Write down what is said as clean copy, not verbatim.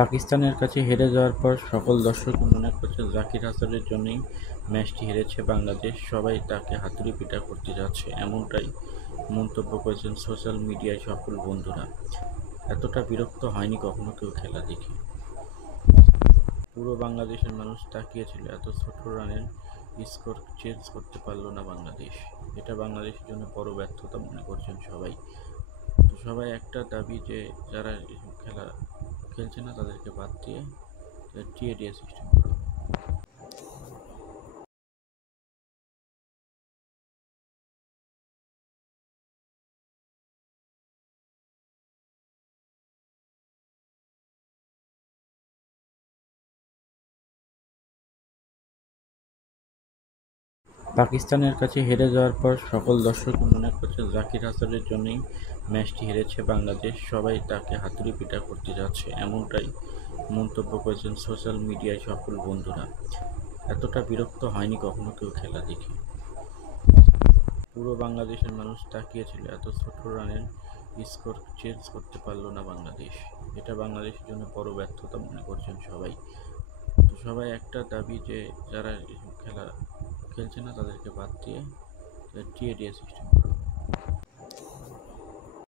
পাকিস্তানের কাছে হেরে যাওয়ার পর সকল দর্শকই মনে করছে জাকির হাসানের জন্যই ম্যাচটি হেরেছে বাংলাদেশ, সবাই তাকে হাতুড়ি পিটা করতে যাচ্ছে, এমনটাই মন্তব্য করেছেন সোশ্যাল মিডিয়ায় সকল বন্ধুরা। এতটা বিরক্ত হয়নি কখনো কেউ খেলা দেখে। পুরো বাংলাদেশের মানুষ তাকিয়েছিল, এত ছোট রানের স্কোর চেঞ্জ করতে পারল না বাংলাদেশ। এটা বাংলাদেশের জন্য বড় ব্যর্থতা মনে করছেন সবাই। তো সবাই একটা দাবি যে যারা খেলা খেলছে না তাদেরকে বাদ দিয়ে টিএডিএ সিস্টেম করা। পাকিস্তানের কাছে হেরে যাওয়ার পর সকল দর্শকই মনে করছে জাকির হাসানের জন্যই ম্যাচটি হেরেছে বাংলাদেশ, সবাই তাকে হাতুড়ি পিটা করতে যাচ্ছে, এমনটাই মন্তব্য করেছেন সোশ্যাল মিডিয়ায় সকল বন্ধুরা। এতটা বিরক্ত হয়নি কখনো কেউ খেলা দেখে। পুরো বাংলাদেশের মানুষ তাকিয়েছিল, এত ছোট রানের স্কোর চেঞ্জ করতে পারল না বাংলাদেশ। এটা বাংলাদেশের জন্য বড় ব্যর্থতা মনে করছেন সবাই। তো সবাই একটা দাবি যে যারা খেলা খেলছে না তাদেরকে বাদ দিয়ে টিএডিএ সিস্টেম করা।